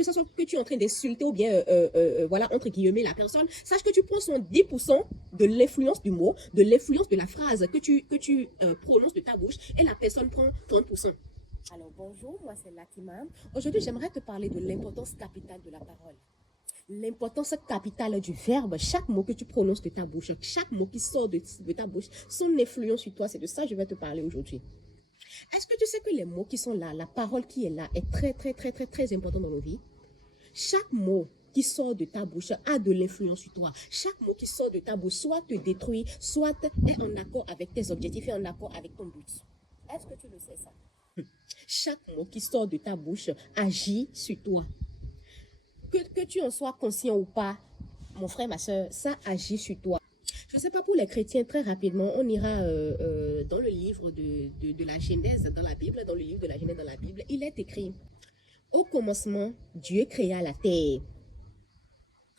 que ce soit que tu es en train d'insulter ou bien, voilà, entre guillemets, la personne, sache que tu prends 10% de l'influence du mot, de l'influence de la phrase que tu prononces de ta bouche, et la personne prend 30%. Alors bonjour, moi c'est Latima. Aujourd'hui, j'aimerais te parler de l'importance capitale de la parole. L'importance capitale du verbe, chaque mot que tu prononces de ta bouche, chaque mot qui sort de ta bouche, son influence sur toi, c'est de ça que je vais te parler aujourd'hui. Est-ce que tu sais que les mots qui sont là, la parole qui est là, est très, très, très, très, très important dans nos vies? Chaque mot qui sort de ta bouche a de l'influence sur toi. Chaque mot qui sort de ta bouche soit te détruit, soit est en accord avec tes objectifs et en accord avec ton but. Est-ce que tu le sais ça? Chaque mot qui sort de ta bouche agit sur toi. Que tu en sois conscient ou pas, mon frère, ma soeur, ça agit sur toi. Je ne sais pas pour les chrétiens, très rapidement, on ira dans le livre de la Genèse dans la Bible, dans le livre de la Genèse dans la Bible, il est écrit, au commencement, Dieu créa la terre.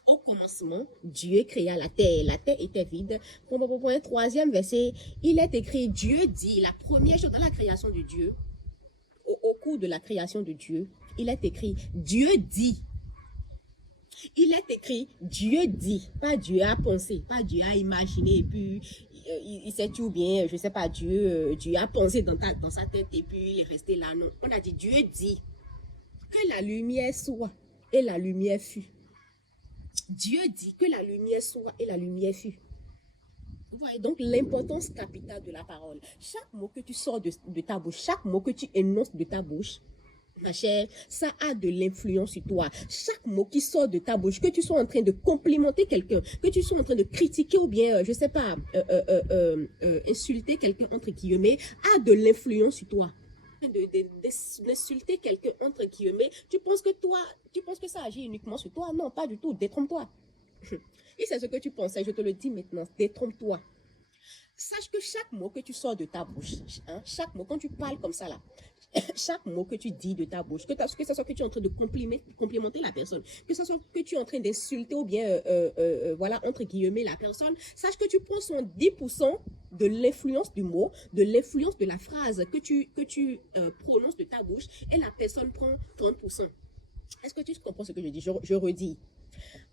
Au commencement, Dieu créa la terre était vide. Pour un troisième verset, il est écrit, Dieu dit, la première chose dans la création de Dieu, au cours de la création de Dieu, il est écrit, Dieu dit. Il est écrit, Dieu dit, pas Dieu a pensé, pas Dieu a imaginé, et puis il sait tout bien, je ne sais pas, Dieu a pensé dans sa tête, et puis il est resté là. Non, on a dit, Dieu dit que la lumière soit, et la lumière fut. Dieu dit que la lumière soit, et la lumière fut. Vous voyez donc l'importance capitale de la parole. Chaque mot que tu sors de ta bouche, chaque mot que tu énonces de ta bouche, ma chère, ça a de l'influence sur toi. Chaque mot qui sort de ta bouche, que tu sois en train de complimenter quelqu'un, que tu sois en train de critiquer ou bien, je ne sais pas, insulter quelqu'un entre guillemets, a de l'influence sur toi. D'insulter quelqu'un entre guillemets, tu penses que ça agit uniquement sur toi? Non, pas du tout, détrompe-toi. Et c'est ce que tu pensais, je te le dis maintenant, détrompe-toi. Sache que chaque mot que tu sors de ta bouche, hein, chaque mot, quand tu parles comme ça là, chaque mot que tu dis de ta bouche, que ce soit que tu es en train de complimenter la personne, que ce soit que tu es en train d'insulter ou bien, voilà, entre guillemets, la personne, sache que tu prends 10% de l'influence du mot, de l'influence de la phrase que tu prononces de ta bouche, et la personne prend 30%. Est-ce que tu comprends ce que je dis? Je redis.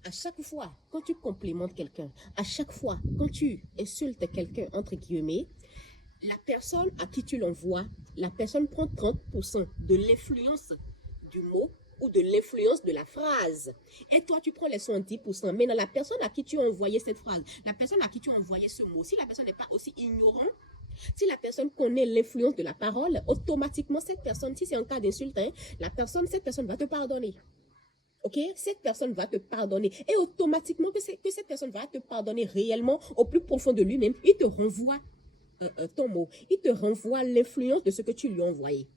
À chaque fois, quand tu complimentes quelqu'un, à chaque fois, quand tu insultes quelqu'un, entre guillemets, la personne à qui tu l'envoies, la personne prend 30% de l'influence du mot ou de l'influence de la phrase. Et toi, tu prends les 70%. Mais dans la personne à qui tu as envoyé cette phrase, la personne à qui tu as envoyé ce mot, si la personne n'est pas aussi ignorante, si la personne connaît l'influence de la parole, automatiquement, cette personne, si c'est un cas d'insulte, hein, cette personne va te pardonner. Ok, cette personne va te pardonner. Et automatiquement que cette personne va te pardonner réellement au plus profond de lui-même, il te renvoie ton mot. Il te renvoie l'influence de ce que tu lui as envoyé.